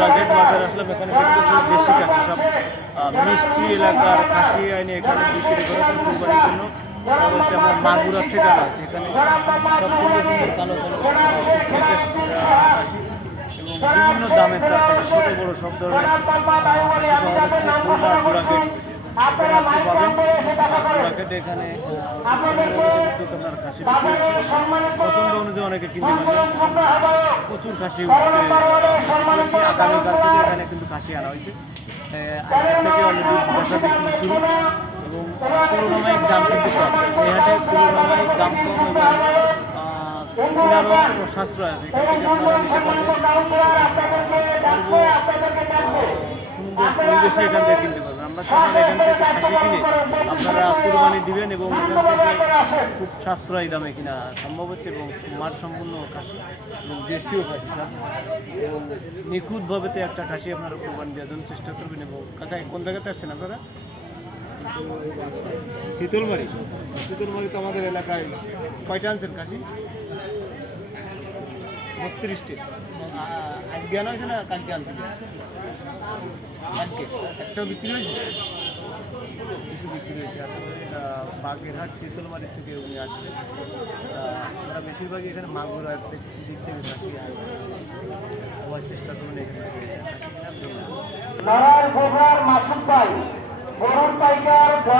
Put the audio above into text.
জোড়াঘাট বাজার আসলাম। এখানে দেশি খাসি সব মিষ্টি এলাকার খাসি আইনে এখানে বিক্রি করা হচ্ছে কুরবানির জন্য। সব হচ্ছে আমার মাগুরার থেকে আনা হচ্ছে। এখানে সব সুন্দর সুন্দর কালো কালো লেটেস্ট খাসি এবং বিভিন্ন দামের আছে, ছোট বড় সব ধরনের খাসি পাওয়া যাচ্ছে। খুলনা জোড়াঘাট এখানে আসতে পাবেন। জোড়াঘাটে এখানে আপনার খাসি বিক্রি হচ্ছে। পছন্দ অনুযায়ী অনেকে কিনতে পারবেন। প্রচুর খাসি দেখছি। আগামীকাল থেকে এখানে কিন্তু খাসি আনা হয়েছে। আজকের থেকে অলরেডি বেচা বিক্রি শুরু এবং তুলনামূলক দাম কিন্তু কম। এই হাটে তুলনামূলক দাম কম এবং কিনারও সাশ্রয় আছে। এখান থেকে আপনারা নিতে পারবেন। সুন্দর পরিবেশে এখান থেকে কিনতে পারবেন। আমরা চাইলে এখান থেকে খাসি কিনে আপনারা কুরবানি দিবেন এবং এখান থেকে খুব সাশ্রয়ী দামে কিনা সম্ভব হচ্ছে এবং মানসম্পন্ন খাসি এবং দেশীয় খাসি সব এবং নিখুঁতভাবে একটা খাসি আপনারা কুরবানি দেওয়ার জন্য চেষ্টা করবেন। এবং কাকা কোন জায়গাতে আসছেন আপনারা? শীতলমারি। শীতলমারি তো আমাদের এলাকায় কয়টা আনছেন খাসি? 32টি। আজকে আনা হয়েছে না কালকে আনছিল? কালকে একটাও বিক্রি হয়েছে, কিছু বিক্রি হয়েছে। আসলে বাগেরহাট শীতলমারি থেকে উনি আসছে। আমরা বেশিরভাগই এখানে মাগুরার দিক থেকে খাসি হওয়ার চেষ্টা করুন। এখানে